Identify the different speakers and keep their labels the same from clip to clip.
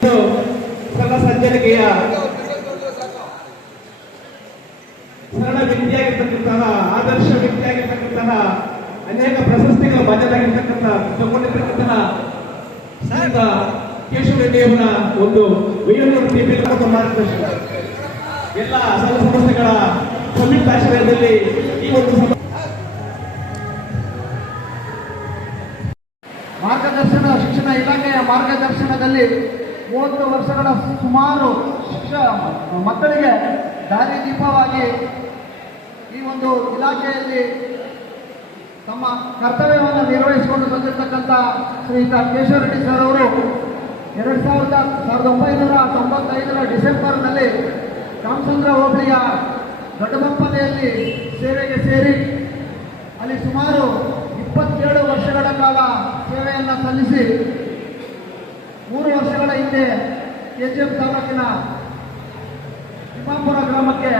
Speaker 1: ಸರಳ ಸಜ್ಜನಿಕೆಯ ಸರಳ ವ್ಯಕ್ತಿಯಾಗಿರ್ತಕ್ಕಂತಹ, ಆದರ್ಶ ವ್ಯಕ್ತಿಯಾಗಿರ್ತಕ್ಕಂತಹ, ಅನೇಕ ಪ್ರಶಸ್ತಿಗಳ ಬದಲಾಗಿರ್ತಕ್ಕಂಥ ತಗೊಂಡಿರ್ತಕ್ಕಂತಹ ಶ್ರೀಯುತ ಕೇಶವ ರೆಡ್ಡಿಯವರ ಒಂದು ವೈಯಕ್ತಿಕ ಮಾರ್ಗದರ್ಶನ ಎಲ್ಲ ಸಂಘ ಸಂಸ್ಥೆಗಳ ಸಂಯುಕ್ತ ಆಶ್ರಯದಲ್ಲಿ ಈ ಒಂದು
Speaker 2: ಮಾರ್ಗದರ್ಶನ ಶಿಕ್ಷಣ ಇಲಾಖೆಯ ಮಾರ್ಗದರ್ಶನದಲ್ಲಿ ಮೂವತ್ತು ವರ್ಷಗಳ ಸುಮಾರು ಶಿಕ್ಷ ಮಕ್ಕಳಿಗೆ ದಾರಿದೀಪವಾಗಿ ಈ ಒಂದು ಇಲಾಖೆಯಲ್ಲಿ ತಮ್ಮ ಕರ್ತವ್ಯವನ್ನು ನಿರ್ವಹಿಸಿಕೊಂಡು ಬಂದಿರತಕ್ಕಂಥ ಶ್ರೀಯುತ ಕೇಶವ ರೆಡ್ಡಿ ಸರ್ ಅವರು ಎರಡು ಸಾವಿರದ ಸಾವಿರದ ಒಂಬೈನೂರ ತೊಂಬತ್ತೈದರ ಡಿಸೆಂಬರ್ನಲ್ಲಿ ರಾಮಚಂದ್ರ ಹೋಬಳಿಯ ದೊಡ್ಡಬಪ್ಪನೆಯಲ್ಲಿ ಸೇವೆಗೆ ಸೇರಿ ಅಲ್ಲಿ ಸುಮಾರು ಇಪ್ಪತ್ತೇಳು ವರ್ಷಗಳ ಕಾಲ ಸೇವೆಯನ್ನು ಸಲ್ಲಿಸಿ ವರ್ಷಗಳ ಹಿಂದೆ ಕೆ ಜಿ ಎಂ ತಾಲೂಕಿನ ತಿಮ್ಮಾಪುರ ಗ್ರಾಮಕ್ಕೆ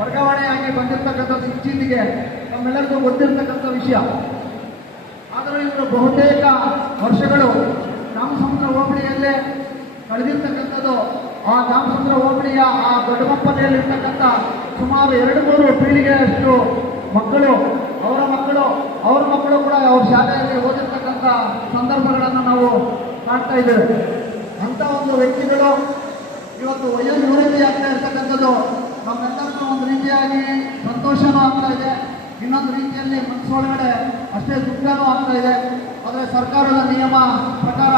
Speaker 2: ವರ್ಗಾವಣೆಯಾಗಿ ಬಂದಿರತಕ್ಕಂಥ ಇತ್ತೀಚೆಗೆ ನಮ್ಮೆಲ್ಲರಿಗೂ ಗೊತ್ತಿರತಕ್ಕಂಥ ವಿಷಯ. ಆದರೂ ಇವರು ಬಹುತೇಕ ವರ್ಷಗಳು ರಾಮಸಮುದ್ರ ಹೋಬಳಿಯಲ್ಲೇ ಕಳೆದಿರ್ತಕ್ಕಂಥದ್ದು. ಆ ರಾಮಸಮುದ್ರ ಹೋಬಳಿಯ ಆ ದೊಡ್ಡಮಪ್ಪನೆಯಲ್ಲಿರ್ತಕ್ಕಂಥ ಸುಮಾರು ಎರಡು ಮೂರು ಪೀಳಿಗೆಯಷ್ಟು ಮಕ್ಕಳು, ಅವರ ಮಕ್ಕಳು ಅವರ ಮಕ್ಕಳು ಕೂಡ ಅವ್ರ ಶಾಲೆಯಲ್ಲಿ ಓದಿರ್ತಕ್ಕಂಥ ಸಂದರ್ಭಗಳನ್ನು ನಾವು ಕಾಣ್ತಾ ಇದ್ದೇವೆ. ಅಂಥ ಒಂದು ವ್ಯಕ್ತಿಗಳು ಇವತ್ತು ವಯೋ ನಿವೃತ್ತಿ ಆಗ್ತಾ ಇರ್ತಕ್ಕಂಥದ್ದು. ನಮ್ಮೆಲ್ಲರಿಗೂ ಒಂದು ರೀತಿಯಾಗಿ ಸಂತೋಷನೂ ಆಗ್ತಾ ಇದೆ. ಇನ್ನೊಂದು ರೀತಿಯಲ್ಲಿ ಮನಸ್ಸೊಳಗಡೆ ಅಷ್ಟೇ ದುಃಖನೂ ಆಗ್ತಾ ಇದೆ. ಆದರೆ ಸರ್ಕಾರದ ನಿಯಮ ಪ್ರಕಾರ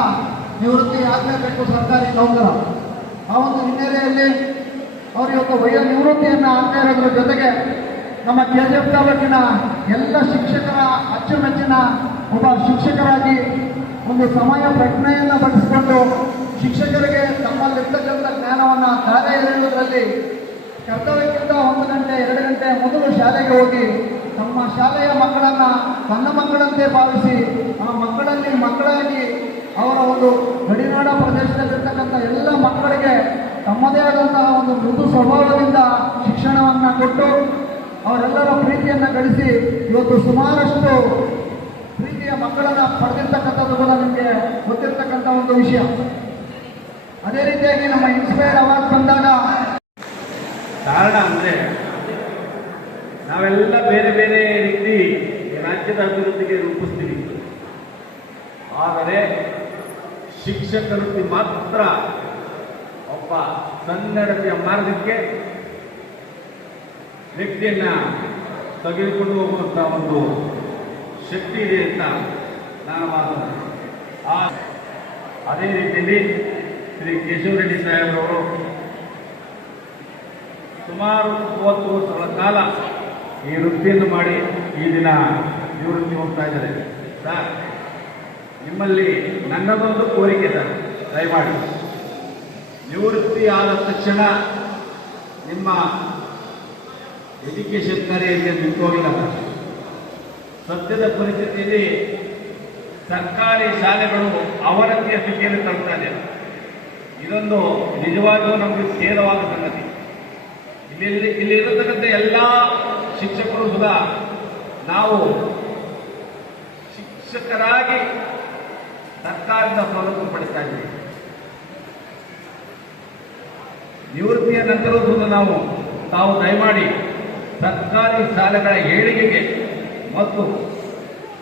Speaker 2: ನಿವೃತ್ತಿ ಆಗಲೇಬೇಕು ಸರ್ಕಾರಿ ನೌಕರ ಆ ಒಂದು ಹಿನ್ನೆಲೆಯಲ್ಲಿ ಅವರು ಇವತ್ತು ವಯೋ ನಿವೃತ್ತಿಯನ್ನು ಆಗ್ತಾ ಇರೋದ್ರ ಜೊತೆಗೆ ನಮ್ಮ ಕೆ ಜಿ ಎಫ್ ತಾಲೂಕಿನ ಎಲ್ಲ ಶಿಕ್ಷಕರ ಅಚ್ಚುಮೆಚ್ಚಿನ ಒಬ್ಬ ಶಿಕ್ಷಕರಾಗಿ ಒಂದು ಸಮಯ ಪ್ರಜ್ಞೆಯನ್ನು ಪಡಿಸಿಕೊಂಡು ಶಿಕ್ಷಕರಿಗೆ ತಮ್ಮಲ್ಲಿರ್ತಕ್ಕಂಥ ಜ್ಞಾನವನ್ನು ಧಾರೆ ಹೇಳುವುದರಲ್ಲಿ ಕರ್ತವ್ಯಕ್ಕಿಂತ ಒಂದು ಗಂಟೆ, ಎರಡು ಗಂಟೆ ಮೊದಲು ಶಾಲೆಗೆ ಹೋಗಿ ತಮ್ಮ ಶಾಲೆಯ ಮಕ್ಕಳನ್ನ ತನ್ನ ಮಕ್ಕಳಂತೆ ಭಾವಿಸಿ ಆ ಮಕ್ಕಳಲ್ಲಿ ಮಕ್ಕಳಾಗಿ ಅವರ ಒಂದು ಗಡಿನಾಡ ಪ್ರದೇಶದಲ್ಲಿರ್ತಕ್ಕಂಥ ಎಲ್ಲ ಮಕ್ಕಳಿಗೆ ತಮ್ಮದೇ ಆದಂತಹ ಒಂದು ಮೃದು ಸ್ವಭಾವದಿಂದ ಶಿಕ್ಷಣವನ್ನು ಕೊಟ್ಟು ಅವರೆಲ್ಲರ ಪ್ರೀತಿಯನ್ನು ಗಳಿಸಿ ಇವತ್ತು ಸುಮಾರಷ್ಟು ಪ್ರೀತಿಯ ಮಕ್ಕಳನ್ನ ಪಡೆದಿರ್ತಕ್ಕಂಥದ್ದು ಕೂಡ ನಿಮಗೆ ಗೊತ್ತಿರ್ತಕ್ಕಂಥ ಒಂದು ವಿಷಯ. ಅದೇ ರೀತಿಯಾಗಿ ನಮ್ಮ ಇನ್ಸ್ಪೈರ್ ಅವಾರ್ಡ್ ಬಂದಾಗ
Speaker 1: ಕಾರಣ ಅಂದ್ರೆ ನಾವೆಲ್ಲ ಬೇರೆ ಬೇರೆ ರೀತಿ ರಾಜ್ಯದ ಅಭಿವೃದ್ಧಿಗೆ ರೂಪಿಸ್ತೀವಿ. ಆದರೆ ಶಿಕ್ಷಕ ಮಾತ್ರ ಒಬ್ಬ ಸನ್ನಡತೆಯ ಮಾರ್ಗಕ್ಕೆ ವ್ಯಕ್ತಿಯನ್ನ ತೆಗೆದುಕೊಂಡು ಹೋಗುವಂಥ ಒಂದು ಶಕ್ತಿ ಇದೆ ಅಂತ ನಾನು ಮಾತಾಡ್ತೀನಿ ಅದೇ ರೀತಿಯಲ್ಲಿ ಶ್ರೀ ಕೇಶವರೆಡ್ಡಿ ಸಾಹೇಬ್ರವರು ಸುಮಾರು ಮೂವತ್ತು ವರ್ಷಗಳ ಕಾಲ ಈ ವೃತ್ತಿಯನ್ನು ಮಾಡಿ ಈ ದಿನ ನಿವೃತ್ತಿ ಹೋಗ್ತಾ ಇದ್ದಾರೆ. ಸರ್, ನಿಮ್ಮಲ್ಲಿ ನನ್ನದೊಂದು ಕೋರಿಕೆ ಸರ್ ದಯಮಾಡಿ. ನಿವೃತ್ತಿ ಆದ ತಕ್ಷಣ ನಿಮ್ಮ ಎಜುಕೇಶನ್ ಕಾರ್ಯಕ್ಕೆ ನಿಂತೋಗಿಲ್ಲ ಸರ್. ಸದ್ಯದ ಪರಿಸ್ಥಿತಿಯಲ್ಲಿ ಸರ್ಕಾರಿ ಶಾಲೆಗಳು ಅವನತಿಯ ಸ್ಥಿತಿಯಲ್ಲಿ ತಲುಪ್ತಾ ಇದೆ. ಇದೊಂದು ನಿಜವಾಗಿಯೂ ನಮಗೆ ಖೇದವಾದ ಸಂಗತಿ. ಇಲ್ಲಿ ಇಲ್ಲಿ ಇರತಕ್ಕಂಥ ಎಲ್ಲ ಶಿಕ್ಷಕರು ಸುಧಾ ನಾವು ಶಿಕ್ಷಕರಾಗಿ ಸರ್ಕಾರದ ಸೌಲಭ್ಯ ಪಡಿಸ್ತಾ ಇದ್ದೀವಿ. ನಿವೃತ್ತಿಯ ನಂತರ ಕೂಡ ನಾವು ತಾವು ದಯಮಾಡಿ ಸರ್ಕಾರಿ ಶಾಲೆಗಳ ಏಳಿಗೆಗೆ ಮತ್ತು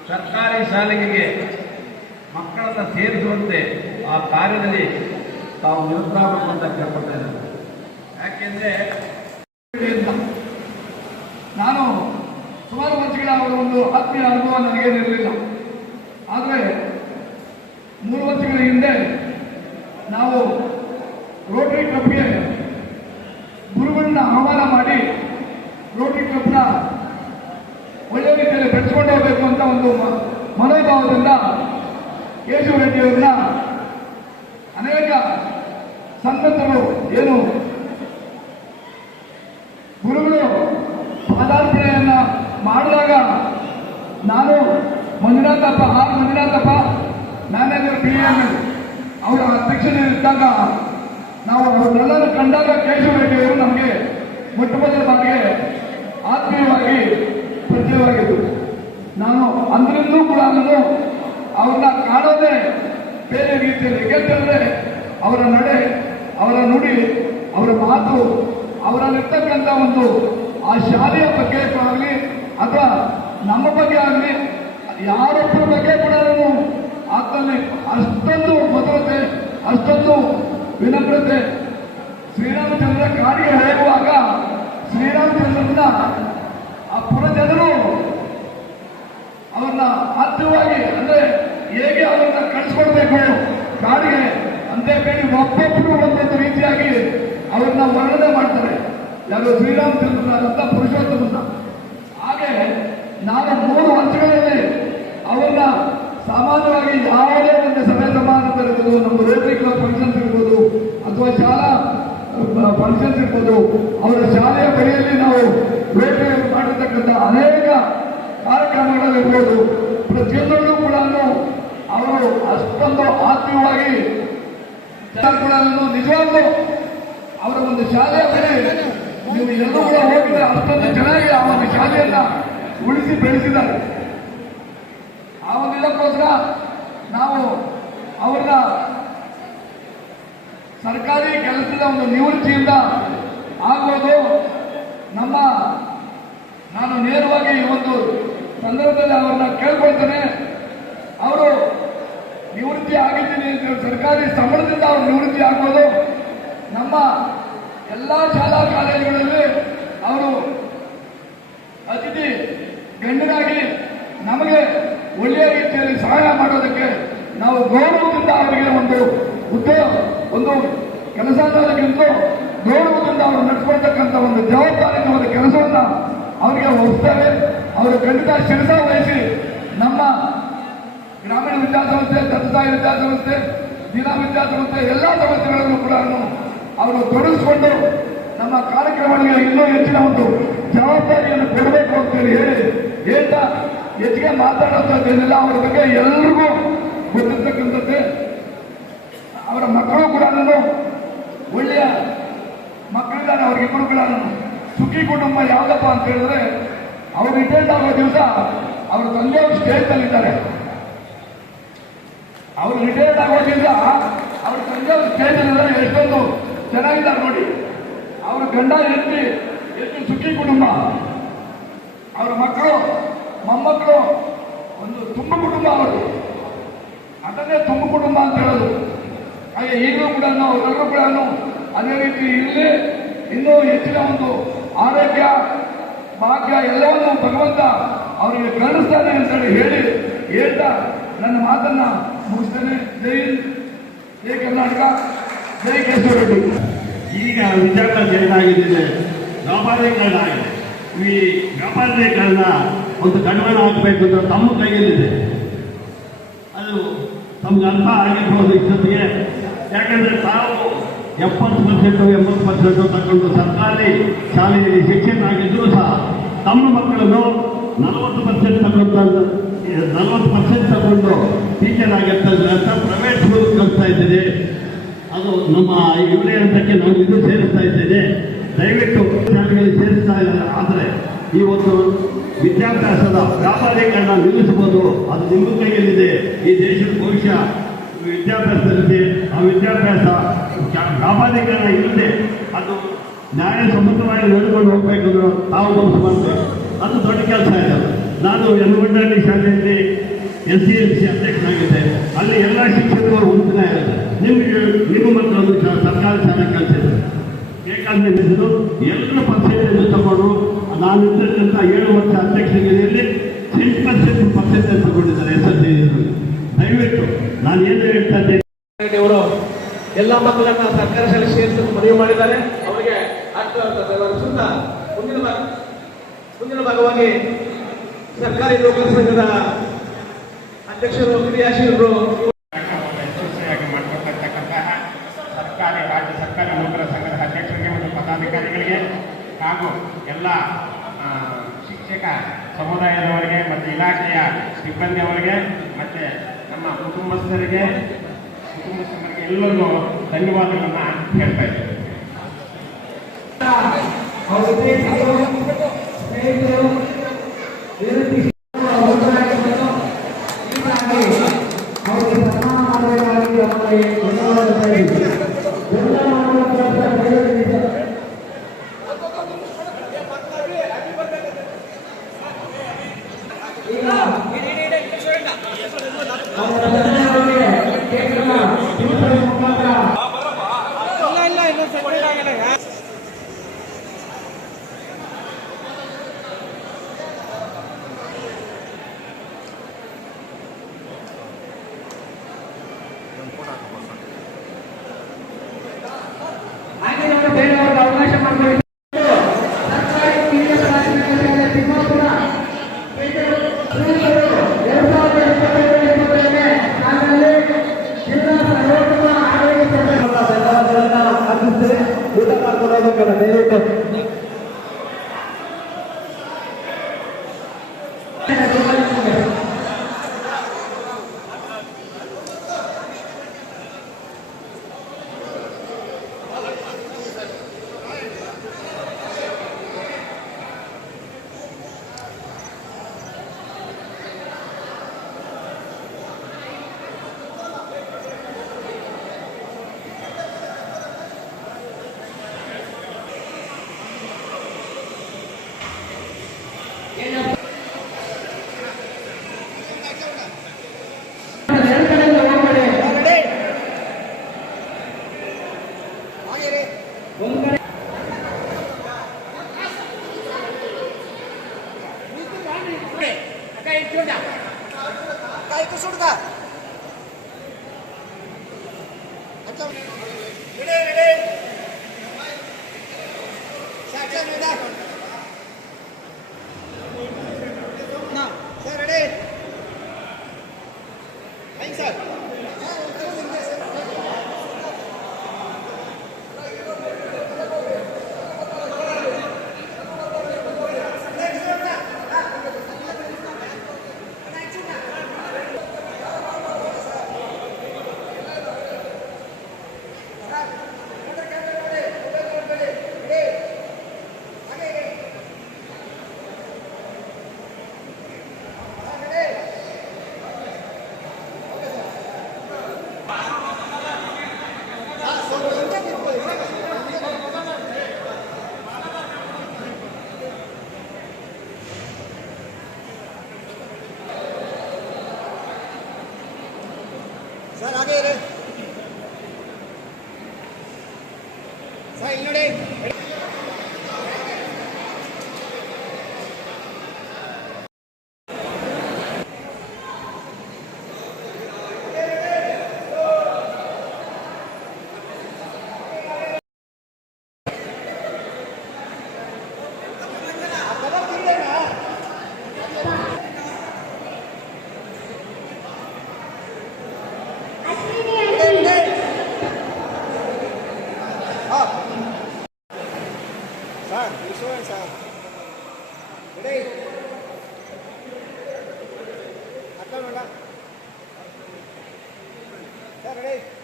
Speaker 1: ಸರ್ಕಾರಿ ಶಾಲೆಗೆ ಮಕ್ಕಳನ್ನು ಸೇರಿಸುವಂತೆ ಆ ಕಾರ್ಯದಲ್ಲಿ ತಾವು ನಿರ್ಧಾರ ಅಂತ ಕೇಳ್ಕೊಳ್ತಾ ಇದ್ದಾರೆ. ಯಾಕೆಂದ್ರೆ
Speaker 2: ನಾನು ಸುಮಾರು ವರ್ಷಗಳ ಅವರ ಒಂದು ಆತ್ಮೀಯ ಅನುಭವ ನನಗೇನಿರಲಿಲ್ಲ ಆದರೆ ಮೂರು ವರ್ಷಗಳ ಹಿಂದೆ ನಾವು ರೋಟರಿ ಕ್ಲಬ್ಗೆ ಗುರುಗಳನ್ನ ಆಹ್ವಾನ ಮಾಡಿ ರೋಟರಿ ಕ್ಲಬ್ನ ಒಳ್ಳೆಯ ರೀತಿಯಲ್ಲಿ ಬೆಳೆಸ್ಕೊಂಡು ಹೋಗಬೇಕು ಅಂತ ಒಂದು ಮನೋಭಾವದಿಂದ ಕೇಶವ ರೆಡ್ಡಿಯವ್ರನ್ನ ಅನೇಕ ಸಂತರು ಏನು? ಗುರುಗಳು ಪಾದಾರ್ಪಣೆಯನ್ನ ಮಾಡಿದಾಗ ನಾನು Manjunathappa R Manjunathappa manager P ಅವರ ಅವರ ಇದ್ದಾಗ ನಾವು ಅವರನ್ನೆಲ್ಲರೂ ಕಂಡಾಗ ಕೇಶವರೆಡ್ಡಿಯವರು ನಮಗೆ ಮೊಟ್ಟ ಮೊದಲ ಬಾರಿಗೆ ಆತ್ಮೀಯವಾಗಿ ಪರಿಚಯವಾಗಿದ್ದರು ನಾನು ಅಂದ್ರಿಂದಲೂ ಕೂಡ ನಾನು ಅವ್ರನ್ನ ಕಾಣೋದೇ ಬೇರೆ ರೀತಿಯಲ್ಲಿ ಏಕೆಂತಂದ್ರೆ
Speaker 3: ಅವರ ನಡೆ ಅವರ ನುಡಿ, ಅವರ ಮಾತು, ಅವರಲ್ಲಿರ್ತಕ್ಕಂಥ ಒಂದು ಆ ಶಾಲೆಯ ಬಗ್ಗೆ ಆಗಲಿ, ಅಥವಾ ನಮ್ಮ ಬಗ್ಗೆ ಆಗಲಿ, ಯಾರೊಬ್ಬರ ಬಗ್ಗೆ ಕೂಡ ನಾನು ಆತನಲ್ಲಿ ಅಷ್ಟೊಂದು ಭದ್ರತೆ, ಅಷ್ಟೊಂದು ವಿನಮ್ರತೆ ಶ್ರೀರಾಮಚಂದ್ರ ಕಾಡಿಗೆ ಹೇಳುವಾಗ ಶ್ರೀರಾಮಚಂದ್ರನ ಆ ಪುರಜನರು ಅವರನ್ನ ಆತ್ಮವಾಗಿ, ಅಂದ್ರೆ ಹೇಗೆ ಅವರನ್ನ ಕಳಿಸ್ಕೊಡ್ಬೇಕು ಕಾಡಿಗೆ ಅಂತ ಹೇಳಿ ಒಬ್ಬೊಬ್ಬರು ಒಂದೊಂದು ರೀತಿಯಾಗಿ ಅವ್ರನ್ನ ವರ್ಣನೆ ಮಾಡ್ತಾರೆ. ಯಾರು ಶ್ರೀರಾಮಚಂದ್ರನಾದಂಥ ಪುರುಷೋತ್ತಮನ್ನ ಹಾಗೆ ನಾನು ಮೂರು ವರ್ಷಗಳಲ್ಲಿ ಅವ್ರನ್ನ ಸಾಮಾನ್ಯವಾಗಿ ಯಾವುದೇ ಒಂದು ಸಭೆ ಸಮಾರಂಭ ನಮ್ಮ ರೋಟರಿ ಕ್ಲಬ್ ಫಂಕ್ಷನ್ಸ್ ಇರ್ಬೋದು, ಅಥವಾ ಶಾಲಾ ಫಂಕ್ಷನ್ಸ್ ಇರ್ಬೋದು, ಅವರ ಶಾಲೆಯ ಬಳಿಯಲ್ಲಿ ನಾವು ರೋಟರಿ ಮಾಡಿರ್ತಕ್ಕಂಥ ಅನೇಕ ಕಾರ್ಯಕ್ರಮಗಳಲ್ಲಿರ್ಬೋದು ಪ್ರತಿಯೊಂದರಲ್ಲೂ ಕೂಡ ಅವರು ಅಷ್ಟೊಂದು ಆತ್ಮೀಯವಾಗಿ ಜನ ನಾನು ನಿಜವಾಗ್ಲೂ ಅವರ ಒಂದು ಶಾಲೆ ನೀವು ಎಲ್ಲರೂ ಕೂಡ ಹೋಗಿದ್ರೆ ಅಷ್ಟೊಂದು ಚೆನ್ನಾಗಿ ಆ ಒಂದು ಶಾಲೆಯನ್ನ ಉಳಿಸಿ ಬೆಳೆಸಿದ್ದಾರೆ. ಆ ಒಂದು ಇದಕ್ಕೋಸ್ಕರ ನಾವು ಅವ್ರನ್ನ ಸರ್ಕಾರಿ ಕೆಲಸದ ಒಂದು ನಿವೃತ್ತಿಯಿಂದ ಆಗೋದು ನಮ್ಮ ನಾನು ನೇರವಾಗಿ ಈ ಒಂದು ಸಂದರ್ಭದಲ್ಲಿ ಅವರನ್ನ ಕೇಳ್ಕೊಳ್ತೇನೆ. ಅವರು ನಿವೃತ್ತಿ ಆಗಿದ್ದೀನಿ ಸರ್ಕಾರಿ ಸಂಬಳದಿಂದ ಅವರು ನಿವೃತ್ತಿ ಆಗ್ಬೋದು. ನಮ್ಮ ಎಲ್ಲ ಶಾಲಾ ಕಾಲೇಜುಗಳಲ್ಲಿ ಅವರು ಅತಿಥಿ ಗಂಡನಾಗಿ ನಮಗೆ ಒಳ್ಳೆಯ ರೀತಿಯಲ್ಲಿ ಸಹಾಯ ಮಾಡೋದಕ್ಕೆ ನಾವು ಗೌರವದಿಂದ ಅವರಿಗೆ ಒಂದು ಉದ್ಯೋಗ ಒಂದು ಕೆಲಸ ಅನ್ನೋದಕ್ಕಿಂತ ಗೌರವದಿಂದ ಅವರು ನಡೆಸ್ಕೊಳ್ತಕ್ಕಂಥ ಒಂದು ಜವಾಬ್ದಾರಿ ಒಂದು ಕೆಲಸವನ್ನು ಅವರಿಗೆ ಒಪ್ಪಿಸ್ತೇವೆ ಅವರು ಖಂಡಿತ ಶಿರಸ ವಹಿಸಿ ನಮ್ಮ ವಿದ್ಯಾಸಂಸ್ಥೆ ದತ್ತಸಾಯಿ ವಿದ್ಯಾಸಂಸ್ಥೆ, ಜಿಲ್ಲಾ ವಿದ್ಯಾಸಂಸ್ಥೆ ಎಲ್ಲ ಸಂಸ್ಥೆಗಳನ್ನು ಕೂಡ ಅವರು ತೊಡಗಿಸಿಕೊಂಡು ನಮ್ಮ ಕಾರ್ಯಕ್ರಮಗಳಿಗೆ ಇನ್ನೂ ಹೆಚ್ಚಿನ ಒಂದು ಜವಾಬ್ದಾರಿಯನ್ನು ಕೊಡಬೇಕು ಅಂತೇಳಿ ಹೇಳಿ ಹೇಳ್ತಾ ಹೆಚ್ಚಿಗೆ ಮಾತಾಡುವಂತಹದ್ದೇನಿಲ್ಲ ಅವರ ಬಗ್ಗೆ ಎಲ್ರಿಗೂ ಗೊತ್ತಿರ್ತಕ್ಕಂಥದ್ದೇ. ಅವರ ಮಕ್ಕಳು ಕೂಡ ಒಳ್ಳೆಯ ಮಕ್ಕಳಿದ್ದಾರೆ. ಅವ್ರಿಗೆ ಕೂಡ ಸುಖಿ ಕುಟುಂಬ ಯಾವುದಪ್ಪ ಅಂತ ಹೇಳಿದ್ರೆ, ಅವರು ರಿಟೈರ್ಡ್ ಆಗೋ ದಿವಸ ಅವ್ರ ತಂದೆಯವರು ಸ್ಟೇಜ್ನಲ್ಲಿದ್ದಾರೆ ಅವ್ರು ರಿಟೈರ್ಡ್ ಆಗೋದ್ರಿಂದ ಅವ್ರ ತಂದೆಯವರು ಸ್ಟೇಜ್ನಲ್ಲಿದ್ದಾರೆ ಎಷ್ಟೊಂದು ಚೆನ್ನಾಗಿದ್ದಾರೆ ನೋಡಿ. ಅವ್ರ ಗಂಡ ಹೆಂಡತಿ ಎಷ್ಟು ಸುಖಿ ಕುಟುಂಬ. ಅವರ ಮಕ್ಕಳು, ಮೊಮ್ಮಕ್ಕಳು, ಒಂದು ತುಂಬ ಕುಟುಂಬ ಅವರು ಅದನ್ನೇ ತುಂಬ ಕುಟುಂಬ ಅಂತ ಹೇಳೋದು. ಹಾಗೆ ಈಗಲೂ ಕೂಡ ಅವರೆಲ್ಲರೂ ಕೂಡ ಅದೇ ರೀತಿ ಇಲ್ಲಿ ಇನ್ನೂ ಹೆಚ್ಚಿನ ಒಂದು ಆರೋಗ್ಯ, ಭಾಗ್ಯ ಎಲ್ಲವನ್ನು ಭಗವಂತ ಅವರಿಗೆ ಕರುಣಿಸ್ತಾನೆ ಅಂತೇಳಿ ಹೇಳಿ ಹೇಳ್ತಾ ನನ್ನ ಮಾತನ್ನ ಮುಗಿಸ್ತೇನೆ. ಜೈ ಜೈ ಕರ್ನಾಟಕ. ಜೈ ಕೇಶವ ರೆಡ್ಡಿ
Speaker 4: ಈಗ ವಿದ್ಯಾಭ್ಯಾಸ ಏನಾಗಿದೆ ವ್ಯಾಪಾರೀಕರಣ ಈ ವ್ಯಾಪಾರೀಕರಣ ಒಂದು ಕಡಿಮೆ ಹಾಕಬೇಕು ಅಂತ ತಮ್ಮ ಕೈಯಲ್ಲಿದೆ. ಅದು ತಮ್ಗೆ ಅರ್ಥ ಆಗಿರ್ಬೋದು ಇಷ್ಟೊತ್ತಿಗೆ ಯಾಕಂದ್ರೆ ತಾವು ಎಪ್ಪತ್ತು ಪರ್ಸೆಂಟು ಎಂಬತ್ತು ಪರ್ಸೆಂಟು ತಗೊಂಡು ಸರ್ಕಾರಿ ಶಾಲೆಯಲ್ಲಿ ಶಿಕ್ಷಣ ಆಗಿದ್ದರೂ ಸಹ ತಮ್ಮ ಮಕ್ಕಳನ್ನು ನಲವತ್ತು ಪರ್ಸೆಂಟ್ ತಗೊಂಡು ನಲವತ್ತು ಪರ್ಸೆಂಟ್ ತಗೊಂಡು ಟೀಚರ್ ಆಗಿರ್ತದೆ ಅಂತ ಪ್ರೈವೇಟ್ ಸ್ಕೂಲ್ ಕಲಿಸ್ತಾ ಇದ್ದೀನಿ. ಅದು ನಮ್ಮ ಇವರೇ ಹಂತಕ್ಕೆ ನಾವು ಇದು ಸೇರಿಸ್ತಾ ಇದ್ದೇನೆ. ದಯವಿಟ್ಟು ಶಾಲೆಗಳಿಗೆ ಸೇರಿಸ್ತಾ ಇಲ್ಲ ಆದರೆ ಈ ಒಂದು ವಿದ್ಯಾಭ್ಯಾಸದ ವ್ಯಾಪಾರೀಕರಣ ನಿಲ್ಲಿಸಬಹುದು. ಅದು ನಿಮ್ಮ ಕೈಯಲ್ಲಿದೆ. ಈ ದೇಶದ ಭವಿಷ್ಯ ವಿದ್ಯಾಭ್ಯಾಸದಲ್ಲಿದೆ. ಆ ವಿದ್ಯಾಭ್ಯಾಸ ವ್ಯಾ- ವ್ಯಾಪಾರೀಕರಣ ಇಲ್ಲದೆ ಅದು ನ್ಯಾಯಸಮ್ಮತವಾಗಿ ನಡೆದುಕೊಂಡು ಹೋಗಬೇಕು ತಾವು ಅದು ದೊಡ್ಡ ಕೆಲಸ ಇದೆ. ನಾನು ಯನಗೊಂಡಳ್ಳಿ ಶಾಲೆಯಲ್ಲಿ ಎಸ್ ಸಿ ಎಲ್ ಸಿ ಅಧ್ಯಕ್ಷನಾಗಿದ್ದೆ. ಅಲ್ಲಿ ಎಲ್ಲ ಶಿಕ್ಷಕರು ಒಂದಿನ ಇರುತ್ತೆ ನಿಮಗೆ ನಿಮ್ಮ ಮಕ್ಕಳ ಸರ್ಕಾರಿ ಶಾಲೆ ಕಲಿಸಿದ್ರು ಬೇಕಾದ್ರೆ ನಿಂತು ಎಲ್ಲರೂ ಪರ್ಸೆಂಟೇಜ್ ತಗೊಂಡು ನಾನು ಇದ್ದಂಥ ಏಳು ವರ್ಷ ಅಧ್ಯಕ್ಷಗಿರಿಯಲ್ಲಿ ಟೆನ್ ಪರ್ಸೆಂಟ್ ಪರ್ಸೆಂಟೇಜ್ ತಗೊಂಡಿದ್ದಾರೆ ಎಸ್ ಎಲ್ ಸಿ ದಯವಿಟ್ಟು ನಾನು ಏನು ಹೇಳ್ತಾ ಇದ್ದೇನೆ?
Speaker 5: ಅವರು, ಎಲ್ಲ ಮಕ್ಕಳನ್ನ ಸರ್ಕಾರಿ ಶಾಲೆ ಸೇರಿಸಲು ಮನವಿ ಮಾಡಿದ್ದಾರೆ. ಅವರಿಗೆ ಆಗ್ತಾ ಮುಂದಿನ ಭಾಗ ಮುಂದಿನ ಭಾಗವಾಗಿ ಸರ್ಕಾರಿ ನೌಕರ ಸಂಘದ ಅಧ್ಯಕ್ಷರು ಕ್ರಿಯಾಶೀಲರು.
Speaker 6: ಯಶಸ್ವಿಯಾಗಿ ಮಾಡಿಕೊಟ್ಟಿರ್ತಕ್ಕಂತಹ ಸರ್ಕಾರಿ ರಾಜ್ಯ ಸರ್ಕಾರಿ ನೌಕರ ಸಂಘದ ಅಧ್ಯಕ್ಷರಿಗೆ ಮತ್ತು ಪದಾಧಿಕಾರಿಗಳಿಗೆ ಹಾಗೂ ಎಲ್ಲ ಶಿಕ್ಷಕ ಸಮುದಾಯದವರಿಗೆ ಮತ್ತು ಇಲಾಖೆಯ ಸಿಬ್ಬಂದಿಯವರಿಗೆ ಮತ್ತು ನಮ್ಮ ಕುಟುಂಬಸ್ಥರಿಗೆ ಕುಟುಂಬಸ್ಥರಿಗೆ ಎಲ್ಲರಿಗೂ ಧನ್ಯವಾದಗಳನ್ನು ಹೇಳ್ತಾ ಇದ್ದೇನೆ.
Speaker 2: de Ronaldo de ದಯವಿಟ್ಟು イトショ
Speaker 7: ルダー。ಸರ್